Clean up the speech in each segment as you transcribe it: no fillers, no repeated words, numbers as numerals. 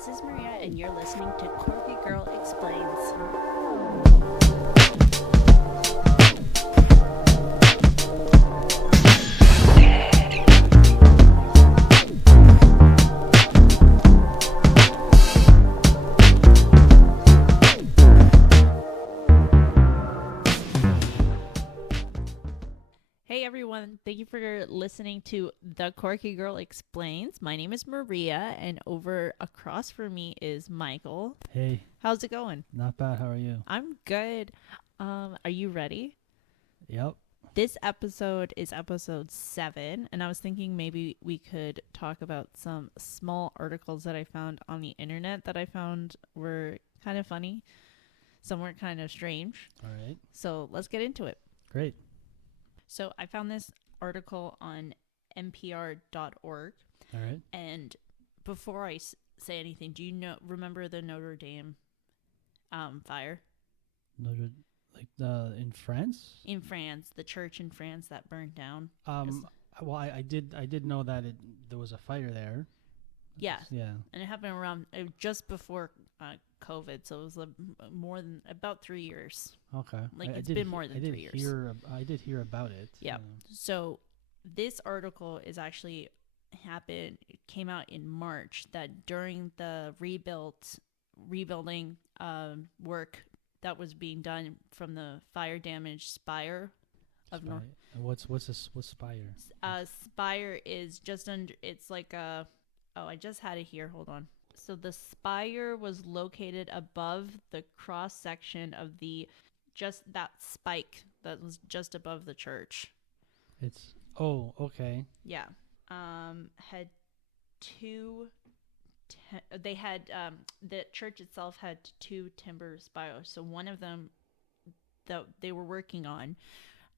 This is Maria, and you're listening to Quirky Girl Explains. Hey everyone, thank you for listening to The Quirky Girl Explains. My name is Maria, and over across from me is Michael. Hey, How's it going? not bad. How are you? I'm good. Are you ready? Yep. This episode is episode 7, and I was thinking maybe we could talk about some small articles that I found on the internet that I found were kind of funny. Some were kind of strange. All right. So let's get into it. Great. So I found this article on npr.org. All right. And before I say anything, do you remember the Notre Dame fire? In France? In France, the church in France that burned down. Well, I did know that there was a fire there. Yeah. Yeah. And it happened around just before COVID, so it was more than about 3 years. Okay. It's been more than 3 years. I did hear about it. Yeah. So this article is actually came out in March, that during the rebuilding work that was being done from the fire damaged spire of North. What's spire? Spire is just under. It's like a. Oh, I just had it here. Hold on. So the spire was located above the cross section of that spike that was just above the church. Okay. Yeah. Had two. They had the church itself had 2 timber spires. So one of them that they were working on,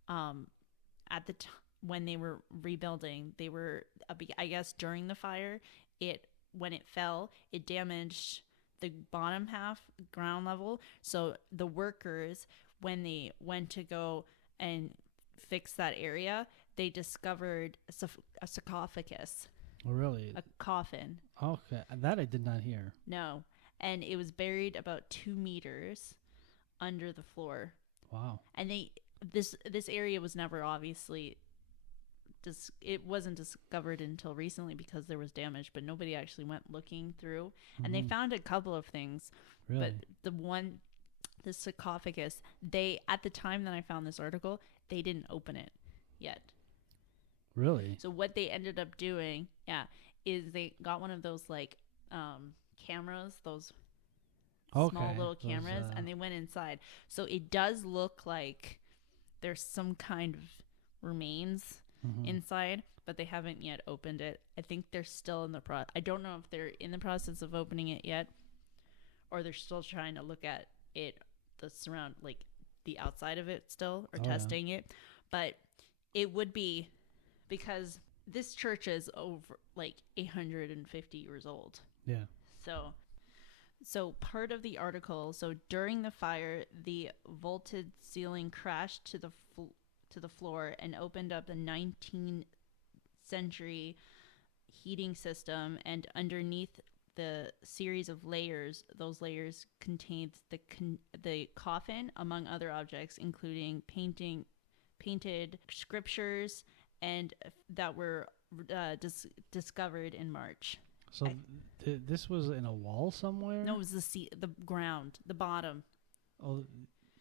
at the time when they were rebuilding, they were I guess during the fire, when it fell, it damaged the bottom half, ground level. So the workers, when they went to go and fix that area, they discovered a sarcophagus. Oh, really? A coffin. Okay, that I did not hear. No, and it was buried about 2 meters under the floor. Wow. And this area was never obviously. It wasn't discovered until recently because there was damage, but nobody actually went looking through. Mm-hmm. And they found a couple of things. Really? But the sarcophagus, at the time that I found this article, they didn't open it yet. Really? So what they ended up doing, is they got one of those cameras, those small little cameras, and they went inside. So it does look like there's some kind of remains inside, but they haven't yet opened it. I think they're still in the process. I don't know if they're in the process of opening it yet, or they're still trying to look at it, the outside of it still, or testing it. But it would be, because this church is over 850 years old. Yeah. So part of the article, so during the fire, the vaulted ceiling crashed to the floor and opened up a 19th century heating system, and underneath the series of layers, those layers contained the coffin, among other objects, including painted scriptures, and that were discovered in March. So this was in a wall somewhere? No, it was the ground, the bottom. Oh,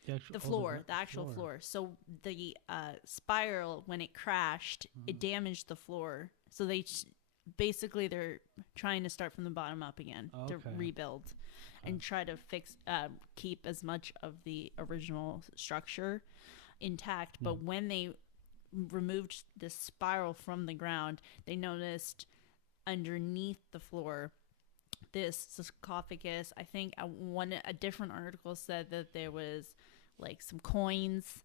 the actual floor. So the spiral, when it crashed, it damaged the floor. So they're trying to start from the bottom up again to rebuild and try to keep as much of the original structure intact. But when they removed the spiral from the ground, they noticed underneath the floor this sarcophagus. I think a different article said that there was some coins,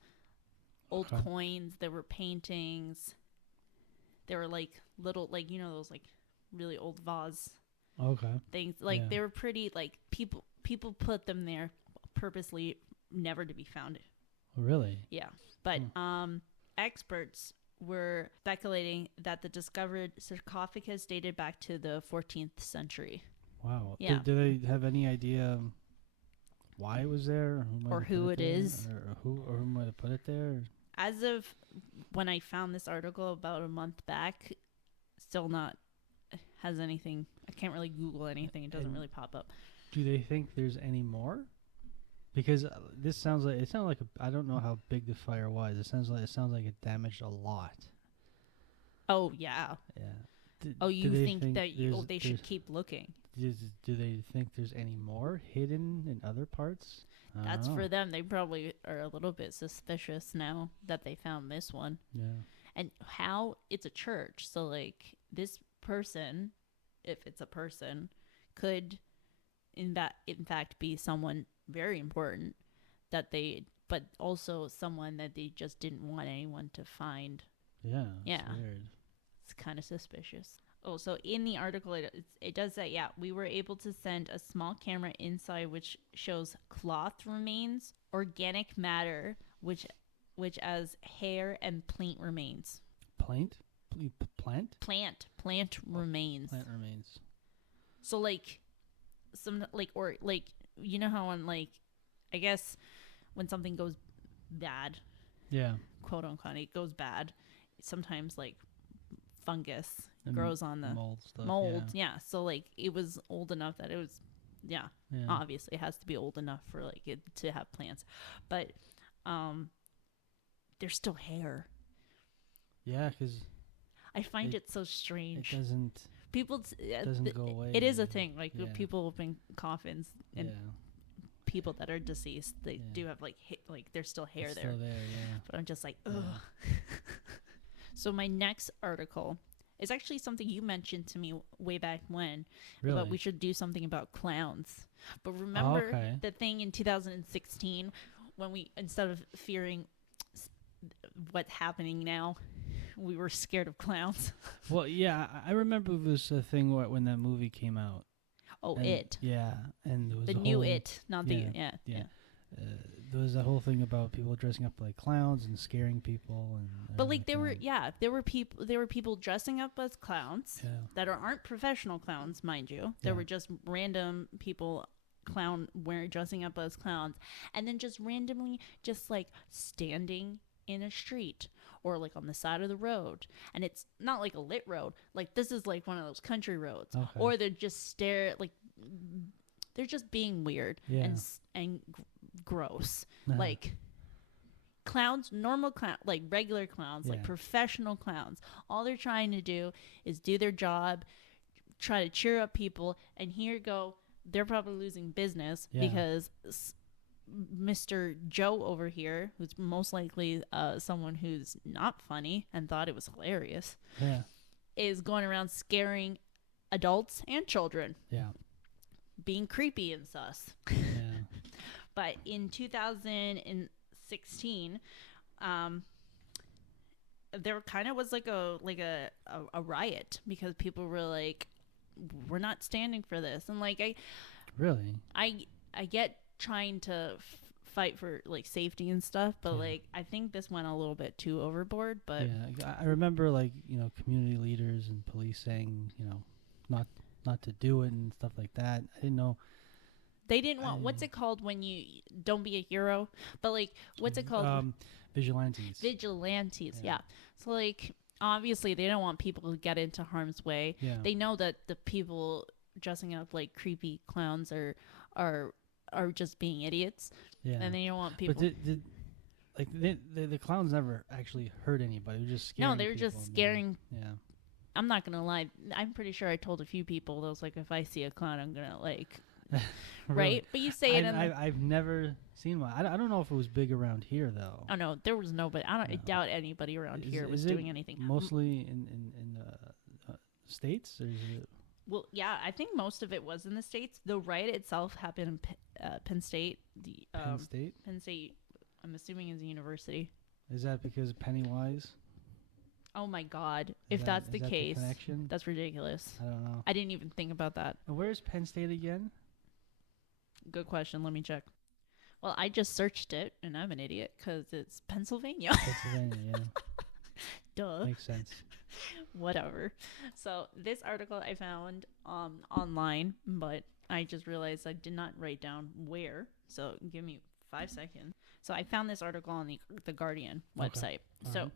old coins. There were paintings. There were little those really old vase things. They were pretty, people put them there purposely, never to be found. Really? Yeah. But experts were speculating that the discovered sarcophagus dated back to the 14th century. Wow. Yeah. Do they have any idea why it was there, or who it is, or who might have put it there? As of when I found this article about a month back, still not has anything. I can't really Google anything. It doesn't really pop up. Do they think there's any more? Because this sounds like I don't know how big the fire was. It sounds like it damaged a lot. Oh yeah. Yeah. You think that they should keep looking? Do they think there's any more hidden in other parts? That's for them. They probably are a little bit suspicious now that they found this one. Yeah. And how it's a church, so like this person, if it's a person, could in fact be someone very important but also someone that they just didn't want anyone to find. Yeah. Yeah. Weird. It's kind of suspicious. Oh, so in the article, it does say, yeah, we were able to send a small camera inside which shows cloth remains, organic matter, which as hair and plant remains. Plant remains. Plant remains. So like some you know how on like I guess when something goes bad, yeah, quote unquote, it goes bad. Sometimes like fungus grows on the mold. Yeah. So like it was old enough that it was, obviously it has to be old enough for like it to have plants, but there's still hair. Yeah, because I find it so strange. It doesn't. People doesn't go away. It is a thing. Like people open coffins and people that are deceased, they do have like there's still hair there. Still there, yeah. But I'm just like, ugh. So my next article is actually something you mentioned to me way back when. Really? But we should do something about clowns. But remember the thing in 2016 when we, instead of fearing what's happening now, we were scared of clowns. Well, yeah, I remember this thing when that movie came out. Oh, It. Yeah, and there was the new It, not the there was a whole thing about people dressing up like clowns and scaring people, and but like there were people dressing up as clowns that aren't professional clowns, mind you. There were just random people dressing up as clowns, and then just randomly just like standing in a street or like on the side of the road, and it's not like a lit road, like this is like one of those country roads, or they're just they're just being weird and gross. Like clowns, normal clown, like regular clowns, like professional clowns, all they're trying to do is do their job, try to cheer up people, and here go, they're probably losing business because Mr. Joe over here, who's most likely someone who's not funny and thought it was hilarious, is going around scaring adults and children. Yeah. Being creepy and sus. But in 2016, there kind of was like a riot because people were like, we're not standing for this. And like I get trying to fight for like safety and stuff, but like I think this went a little bit too overboard. But I remember like community leaders and police saying not to do it and stuff like that. I didn't know. They didn't want, what's it called when you don't be a hero, but like what's it called? Vigilantes. Yeah. So like obviously they don't want people to get into harm's way. Yeah. They know that the people dressing up like creepy clowns are just being idiots. Yeah. And they don't want people. But the clowns never actually hurt anybody. They were just scaring. No, they were just scaring. Yeah. I'm not gonna lie. I'm pretty sure I told a few people that was like, if I see a clown, I'm gonna like. Really? Right, but you say it. I've never seen one. I don't know if it was big around here though. Oh no, there was nobody. I doubt anybody around here was doing anything. Mostly in states, or is it? Well, yeah, I think most of it was in the States. The riot itself happened in Penn State. Penn State. Penn State, I'm assuming, is a university. Is that because Pennywise? Oh my God! If that's the case, that's ridiculous. I don't know. I didn't even think about that. And where's Penn State again? Good question. Let me check. Well, I just searched it, and I'm an idiot because it's Pennsylvania. Pennsylvania, yeah. Duh. Makes sense. Whatever. So this article I found online, but I just realized I did not write down where. So give me 5 seconds. So I found this article on the Guardian website. Okay. So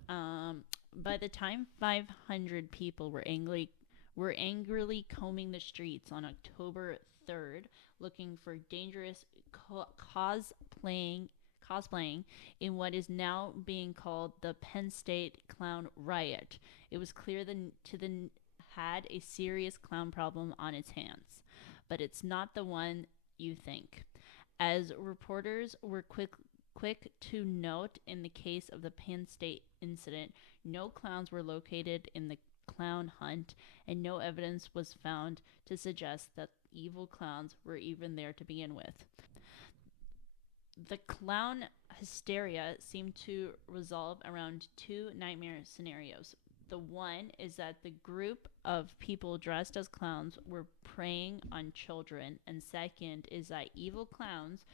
by the time 500 people were angrily combing the streets on October 3rd, looking for dangerous cosplaying in what is now being called the Penn State Clown Riot. It was clear the had a serious clown problem on its hands, but it's not the one you think. As reporters were quick to note, in the case of the Penn State incident, no clowns were located in the clown hunt, and no evidence was found to suggest that evil clowns were even there to begin with. The clown hysteria seemed to resolve around two nightmare scenarios. The one is that the group of people dressed as clowns were preying on children, and second is that evil clowns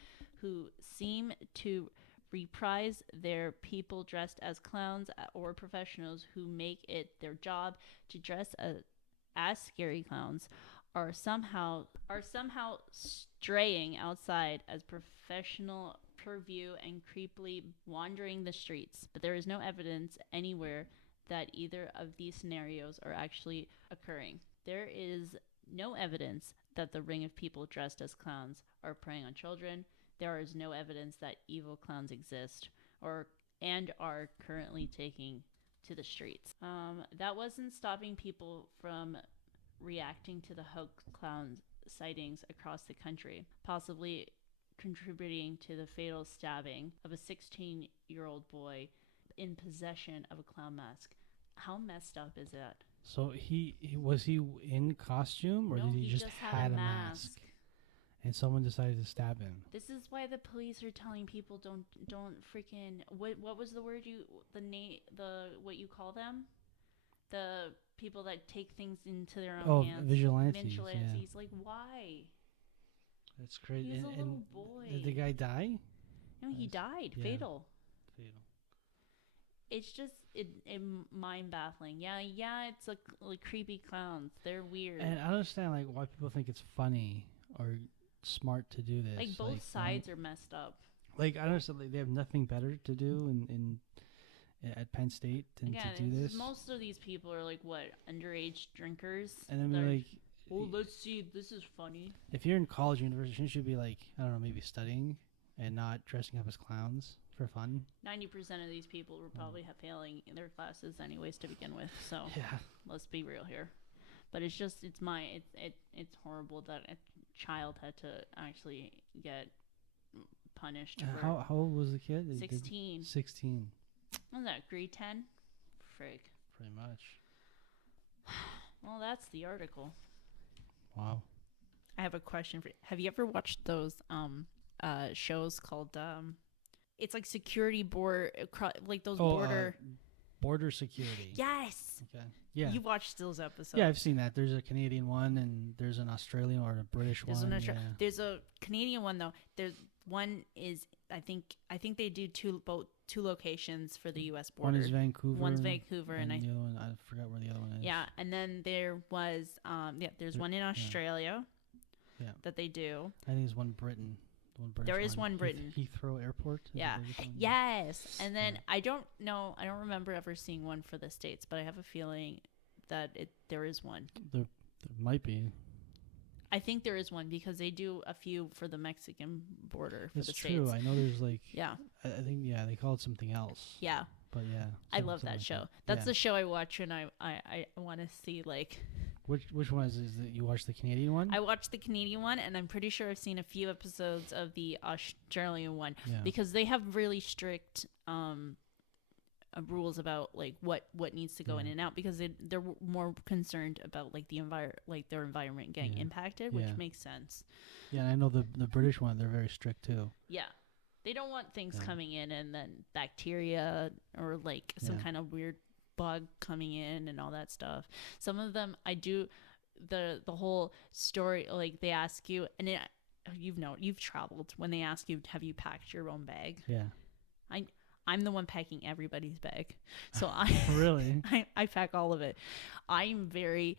who seem to reprise their people dressed as clowns or professionals who make it their job to dress as scary clowns are somehow straying outside as professional purview and creepily wandering the streets. But there is no evidence anywhere that either of these scenarios are actually occurring. There is no evidence that the ring of people dressed as clowns are preying on children. There is no evidence that evil clowns exist and are currently taking to the streets. That wasn't stopping people from reacting to the hoax clown sightings across the country, possibly contributing to the fatal stabbing of a 16-year-old boy in possession of a clown mask. How messed up is that? So he was he in costume, or no, did he just had a mask? And someone decided to stab him. This is why the police are telling people don't freaking what was the word what you call them? The people that take things into their own hands. Vigilantes. Vigilantes. Yeah. Like, why? That's crazy. He was a little boy. Did the guy die? No, he died. Yeah. Fatal. It's just mind baffling. Yeah, it's like creepy clowns. They're weird. And I don't understand like why people think it's funny or smart to do this. Like both sides are messed up. Like I don't understand. Like, they have nothing better to do in at Penn State than to do this. Most of these people are like what, underage drinkers. And then like, well, let's see. This is funny. If you're in college or university, you should be like, I don't know, maybe studying and not dressing up as clowns for fun. 90% of these people were probably failing in their classes anyways to begin with. So yeah, let's be real here. But it's just it's horrible that a child had to actually get punished. How old was the kid? 16. 16. Was that grade 10? Frig. Pretty much. Well, that's the article. Wow. I have a question for you. Have you ever watched those shows called it's like security board, like those border security? Yes. Okay. Yeah. You watched those episodes? Yeah, I've seen that. There's a Canadian one and there's an Australian or a British one. There's a Canadian one though. There's one is I think they do two locations for the U.S. border. One is Vancouver. One's Vancouver, and the other one, I forgot where the other one is. Yeah, and then there's one in Australia. Yeah. That they do. I think there's one Britain. There is one Britain. Heathrow Airport. Yeah. Yes. And then I don't remember ever seeing one for the States, but I have a feeling that there is one. There might be. I think there is one because they do a few for the Mexican border for the States. That's true. I know there's like. Yeah. I think they call it something else. Yeah. But yeah. I love that show. That's the show I watch when I want to see like. Which one is that? You watch the Canadian one? I watched the Canadian one, and I'm pretty sure I've seen a few episodes of the Australian one because they have really strict rules about like what needs to go in and out because they're more concerned about like their environment getting impacted, which makes sense. Yeah, and I know the British one, they're very strict too. Yeah. They don't want things coming in and then bacteria or like some kind of weird bug coming in and all that stuff. Some of them I do the whole story, like they ask you, and you've traveled, when they ask you, have you packed your own bag? Yeah. I'm the one packing everybody's bag. So I Really? I pack all of it. I'm very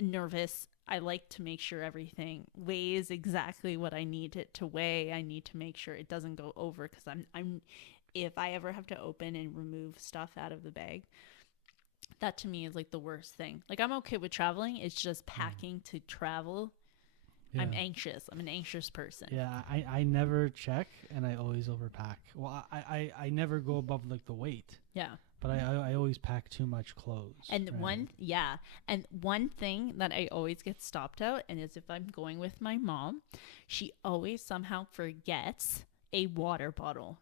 nervous. I like to make sure everything weighs exactly what I need it to weigh. I need to make sure it doesn't go over, because I'm if I ever have to open and remove stuff out of the bag, that to me is like the worst thing. Like, I'm okay with traveling. It's just packing to travel. Yeah. I'm anxious. I'm an anxious person. Yeah, I never check, and I always overpack. Well, I never go above like the weight. Yeah. But I always pack too much clothes. And one thing that I always get stopped out, and is if I'm going with my mom, she always somehow forgets a water bottle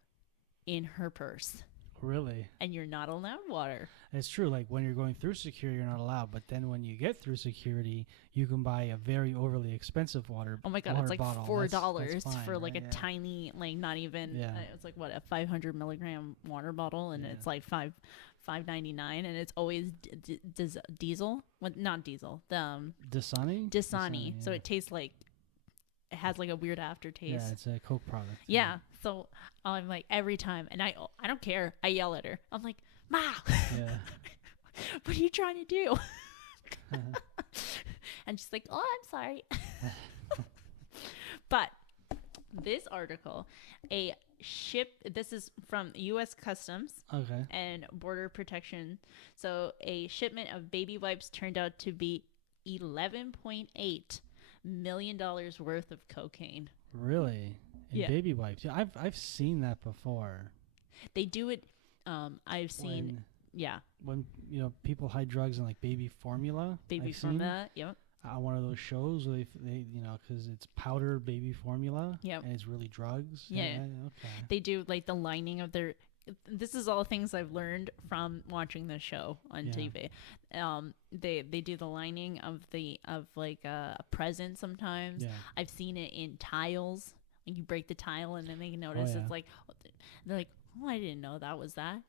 in her purse. Really? And you're not allowed water. It's true. Like, when you're going through security, you're not allowed. But then when you get through security, you can buy a very overly expensive water. Oh my God, it's like $4 for like a yeah. tiny, like not even. Yeah. It's like what, a 500 milligram water bottle, and it's like $5.99, and it's always diesel. Not diesel. The Dasani. Yeah. So it tastes like. It has like a weird aftertaste. Yeah, it's a Coke product. Yeah. So I'm like, every time, and I don't care. I yell at her. I'm like, Ma, Yeah. what are you trying to do? And she's like, oh, I'm sorry. But this article, this is from U.S. Customs and Border Protection. So a shipment of baby wipes turned out to be $11.8 million worth of cocaine. Really? In baby wipes? Yeah, I've seen that before. They do it. I've seen. When people hide drugs in like baby formula. Baby formula. Yep. One of those shows where they because it's powdered baby formula. Yep. And it's really drugs. Yeah. Okay. They do like the lining of their. This is all things I've learned from watching the show on TV. They do the lining of a present sometimes. Yeah. I've seen it in tiles. Like, you break the tile and then they notice it's like, they're like, oh, I didn't know that was that.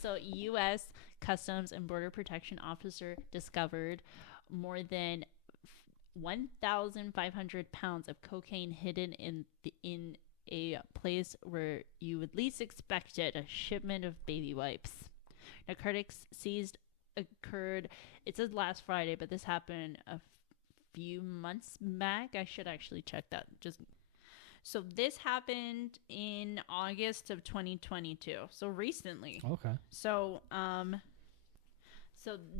So U.S. Customs and Border Protection officer discovered more than 1,500 pounds of cocaine hidden in a place where you would least expect it, a shipment of baby wipes. Narcotics seized occurred, it says last Friday, but this happened a few months back. I should actually check that. So this happened in August of 2022. So recently. Okay. So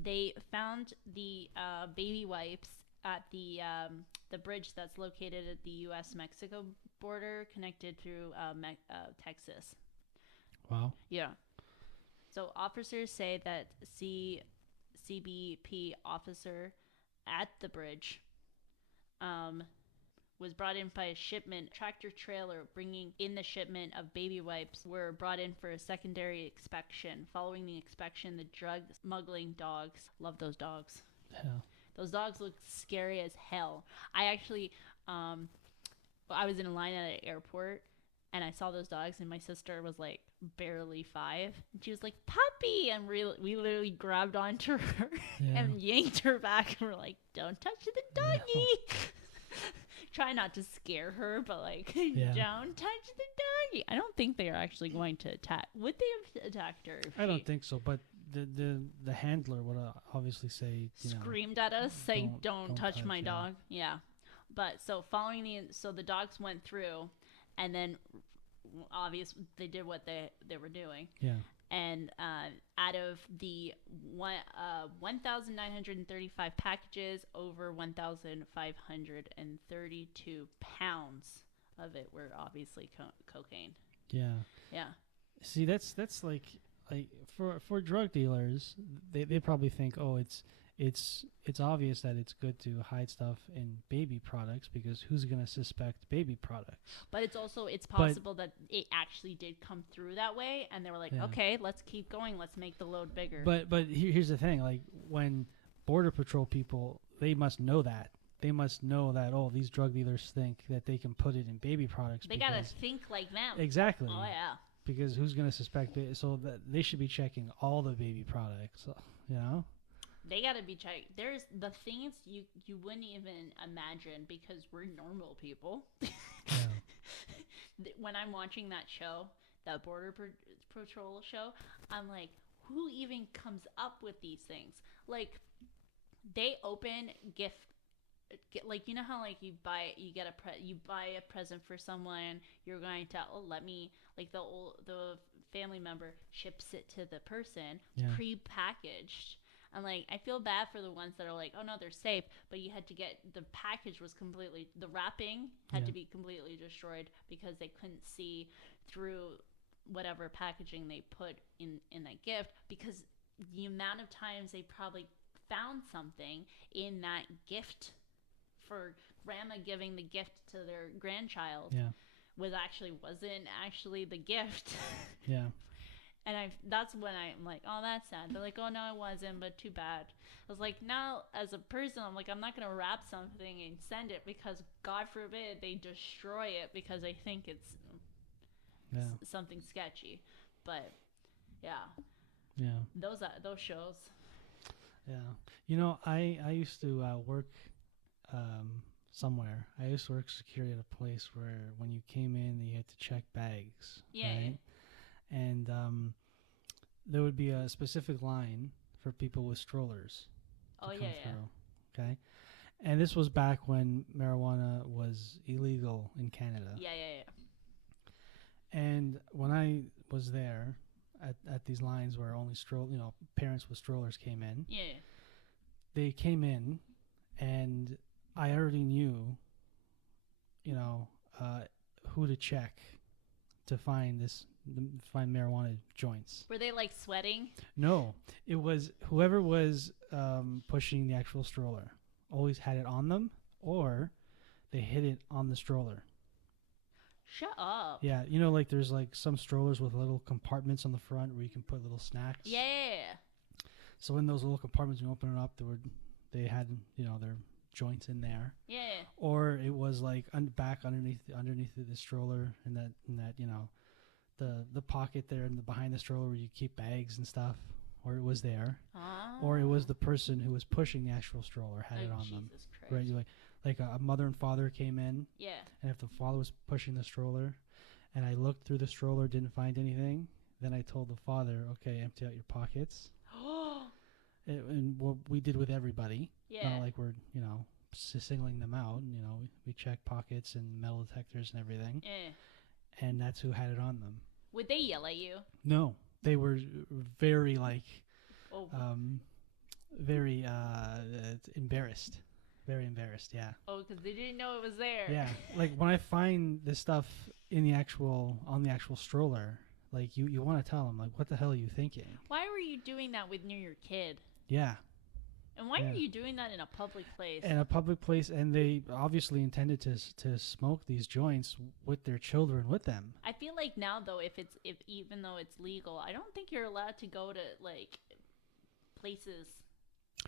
they found the baby wipes at the bridge that's located at the U.S.-Mexico border, connected through Texas. Wow. Yeah. So officers say that CBP officer at the bridge was brought in by a shipment. Tractor trailer bringing in the shipment of baby wipes were brought in for a secondary inspection. Following the inspection, the drug smuggling dogs, love those dogs. Yeah. Those dogs look scary as hell. I actually, I was in a line at an airport, and I saw those dogs, and my sister was like barely 5, and she was like, puppy, and we literally grabbed onto her and yanked her back, and we're like, don't touch the doggy. No. Try not to scare her, but like, don't touch the doggy. I don't think they are actually going to attack. Would they have attacked her? I don't think so, but the handler would obviously say, screamed at us, saying, don't touch my dog. Yeah. But so so the dogs went through, and then obviously they did what they were doing. Yeah. And out of the 1,935 packages, over 1,532 pounds of it were obviously cocaine. Yeah. Yeah. See, that's like for drug dealers, they probably think, oh, it's obvious that it's good to hide stuff in baby products, because who's going to suspect baby products? But it's possible that it actually did come through that way, and they were like, okay, let's keep going, let's make the load bigger. But here's the thing, like, when Border Patrol people, they must know that. They must know that, oh, these drug dealers think that they can put it in baby products. They got to think like them. Exactly. Oh, yeah. Because who's going to suspect it? So that they should be checking all the baby products, They gotta be checked. There's the things you wouldn't even imagine because we're normal people. Yeah. When I'm watching that show, that Patrol show, I'm like, who even comes up with these things? Like, they open gift, like, you know how like you buy a present for someone, you're going to, oh, let me, like, the family member ships it to the person, Yeah. pre-packaged. And like, I feel bad for the ones that are like, oh no, they're safe, but you had to get, the package was completely, the wrapping had to be completely destroyed because they couldn't see through whatever packaging they put in that gift, because the amount of times they probably found something in that gift for grandma giving the gift to their grandchild, Yeah. wasn't actually the gift. Yeah. And that's when I'm like, oh, that's sad. They're like, oh no, it wasn't, but too bad. I was like, now as a person, I'm like, I'm not gonna wrap something and send it because God forbid they destroy it because they think it's something sketchy. But yeah, those shows. Yeah. You know, I used to work somewhere. I used to work security at a place where when you came in, you had to check bags. Yeah. Right? And there would be a specific line for people with strollers to come through. Okay. And this was back when marijuana was illegal in Canada. Yeah. And when I was there at these lines where only parents with strollers came in. Yeah. They came in, and I already knew, who to check to find marijuana joints. Were they like sweating? No, it was whoever was pushing the actual stroller always had it on them, or they hid it on the stroller. Shut up. Yeah, like there's like some strollers with little compartments on the front where you can put little snacks. Yeah. So in those little compartments, you open it up, they had their joints in there. Yeah. Or it was like back underneath the stroller, and that the pocket there and behind the stroller where you keep bags and stuff. Or it was there. Or it was the person who was pushing the actual stroller had it on Jesus them. Christ. Right, you like a mother and father came in. Yeah. And if the father was pushing the stroller, and I looked through the stroller, didn't find anything, then I told the father, okay, empty out your pockets. And what we did with everybody. Yeah. Not like we're, singling them out. We check pockets and metal detectors and everything. Yeah. And that's who had it on them. Would they yell at you? No. They were very, very embarrassed. Very embarrassed, yeah. Oh, because they didn't know it was there. Yeah. Like, when I find this stuff on the actual stroller, like, you want to tell them, like, what the hell are you thinking? Why were you doing that near your kid? Yeah. And why are you doing that in a public place? In a public place, and they obviously intended to smoke these joints with their children with them. I feel like now, though, if even though it's legal, I don't think you're allowed to go to like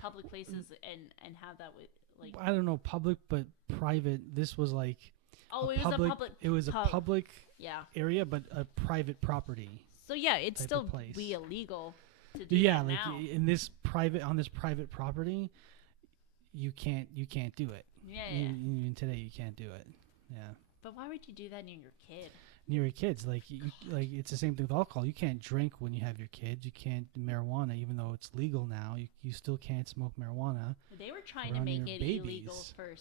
public places, and have that with like. I don't know, public but private. This was like. Oh, it was a public. It was a public. Yeah. Area, but a private property. So yeah, it'd still be illegal. To do yeah, that like now. on this private property, you can't do it. Yeah. Even today, you can't do it. Yeah. But why would you do that near your kid? Near your kids, like it's the same thing with alcohol. You can't drink when you have your kids. You can't marijuana, even though it's legal now. You still can't smoke marijuana. They were trying to make it illegal for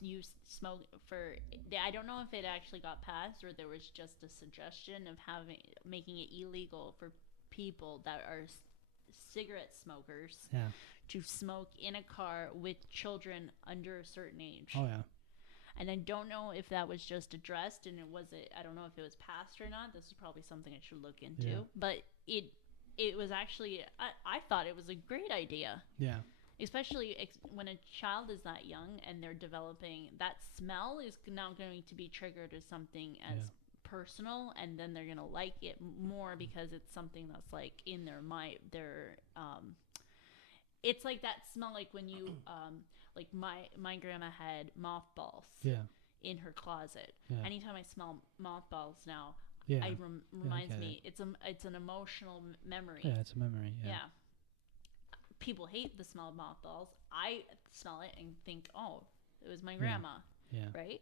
you smoke for. I don't know if it actually got passed or there was just a suggestion of making it illegal for people that are cigarette smokers to smoke in a car with children under a certain age. Oh yeah. And I don't know if that was just addressed, and I don't know if it was passed or not. This is probably something I should look into. Yeah. But it was actually, I thought it was a great idea. Yeah. Especially when a child is that young and they're developing, that smell is now going to be triggered as something as personal, and then they're gonna like it more because it's something that's like in their mind. It's like that smell, like when you like my grandma had mothballs in her closet. Anytime I smell mothballs now, reminds me. It's an emotional memory. Yeah, it's a memory. Yeah. people hate the smell of mothballs. I smell it and think, oh, it was my Yeah. grandma, Yeah. right?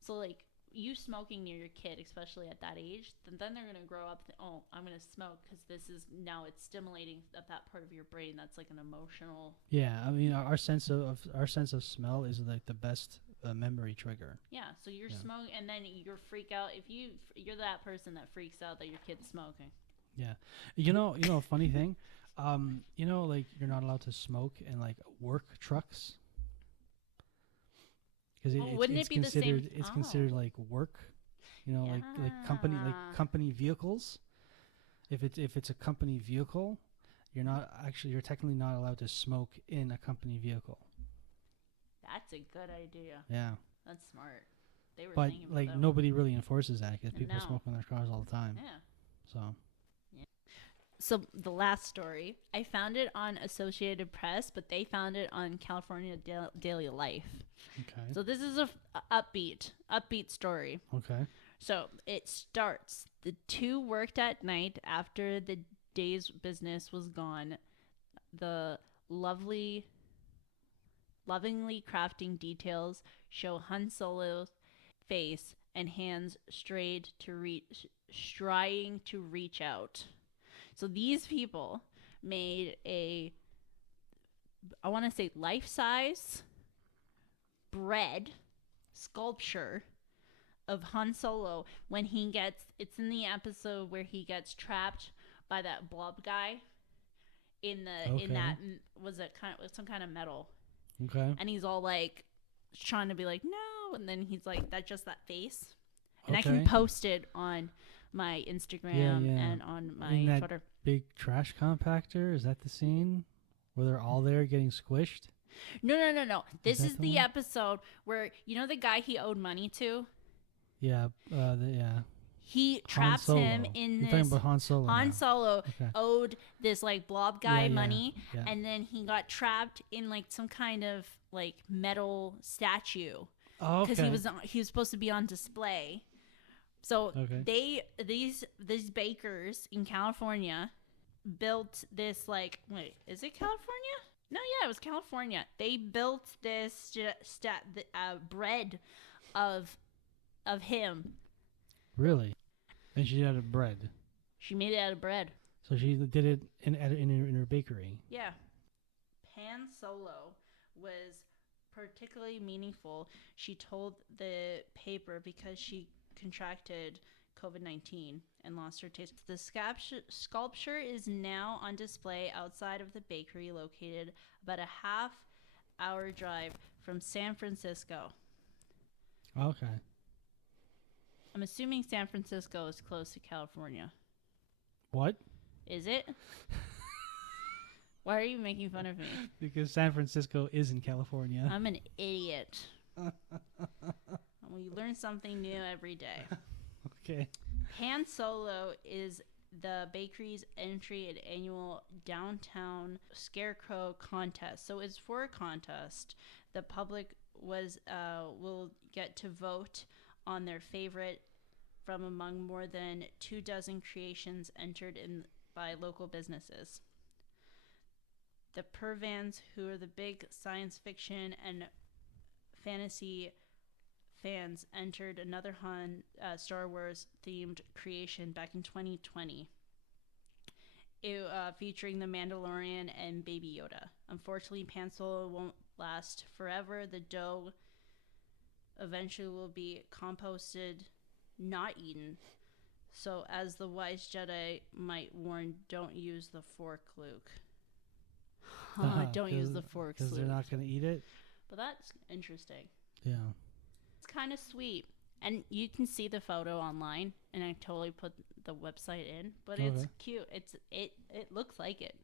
So like you smoking near your kid, especially at that age, then they're gonna grow up. Oh, I'm gonna smoke because this is now it's stimulating that part of your brain that's like an emotional. Yeah, I mean, our sense of smell is like the best memory trigger. Yeah, so you're smoking, and then you're freak out if you're that person that freaks out that your kid's smoking. Yeah, you know, a funny thing, you know, like you're not allowed to smoke in like work trucks because wouldn't it be the same? It's considered like work, you know, like company vehicles. If it's a company vehicle, you're technically not allowed to smoke in a company vehicle. That's a good idea. Yeah, that's smart. They were but thinking about like that nobody really enforces that because people No. smoke in their cars all the time. Yeah. So. So the last story, I found it on Associated Press, but they found it on California Daily Life. Okay. So this is a upbeat story. Okay. So it starts. The two worked at night after the day's business was gone. The lovingly crafting details show Han Solo's face and hands trying to reach out. So these people made I want to say life-size bread sculpture of Han Solo when it's in the episode where he gets trapped by that blob guy in that, was it kind of some kind of metal. Okay. And he's all like trying to be like, no, and then he's like, that's just that face. And I can post it on my Instagram and on my Twitter. Big trash compactor, is that the scene where they're all there getting squished? No. This is the episode where, you know, the guy he owed money to? Yeah, He traps him in this. You're talking about Han Solo. Han Solo owed this like blob guy money, and then he got trapped in like some kind of like metal statue. Oh, okay. Because he was supposed to be on display. So these bakers in California built this like, wait, is it California? No, yeah, it was California. They built this bread of him. Really? And she did it out of bread. She made it out of bread. So she did it in her bakery. Yeah. Han Solo was particularly meaningful, she told the paper, because she contracted COVID-19 and lost her taste. The sculpture is now on display outside of the bakery located about a half-hour drive from San Francisco. Okay. I'm assuming San Francisco is close to California. What? Is it? Why are you making fun of me? Because San Francisco is in California. I'm an idiot. We learn something new every day. Okay. Han Solo is the bakery's entry at annual downtown scarecrow contest. So it's for a contest. The public will get to vote on their favorite from among more than 24 creations entered in by local businesses. The Pervans, who are the big science fiction and fantasy fans, entered another Star Wars themed creation back in 2020, featuring the Mandalorian and Baby Yoda. Unfortunately, Han Solo won't last forever. The dough eventually will be composted, not eaten. So, as the wise Jedi might warn, don't use the fork, Luke. Don't use the forks, Luke. Because they're not going to eat it? But that's interesting. Yeah. It's kind of sweet. And you can see the photo online, and I totally put the website in. But it's cute. It looks like it.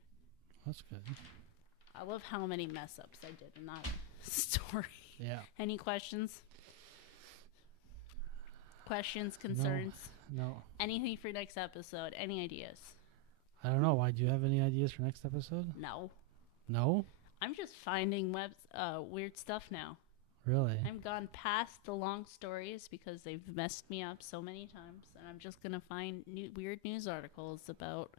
That's good. I love how many mess ups I did in that story. Yeah. Any questions? Questions, concerns? No. Anything for next episode? Any ideas? I don't know. Why? Do you have any ideas for next episode? No. No? I'm just finding weird stuff now. Really? I've gone past the long stories because they've messed me up so many times, and I'm just going to find weird news articles about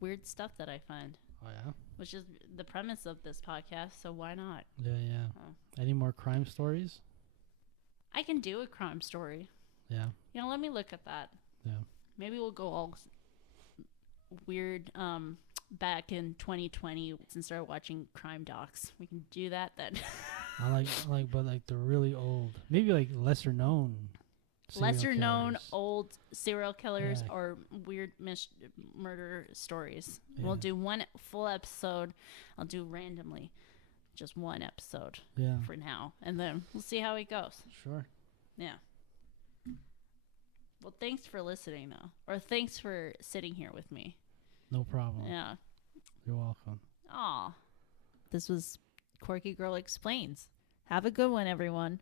weird stuff that I find. Oh, yeah? Which is the premise of this podcast, so why not? Yeah. Oh. Any more crime stories? I can do a crime story. Yeah. Let me look at that. Yeah. Maybe we'll go all weird back in 2020 and start watching crime docs. We can do that then. but the really old, maybe like lesser known old serial killers or weird murder stories. Yeah. We'll do one full episode. I'll do randomly just one episode for now, and then we'll see how it goes. Sure. Yeah. Well, thanks for listening, though. Or thanks for sitting here with me. No problem. Yeah. You're welcome. Aw. This was Quirky Girl Explains. Have a good one, everyone.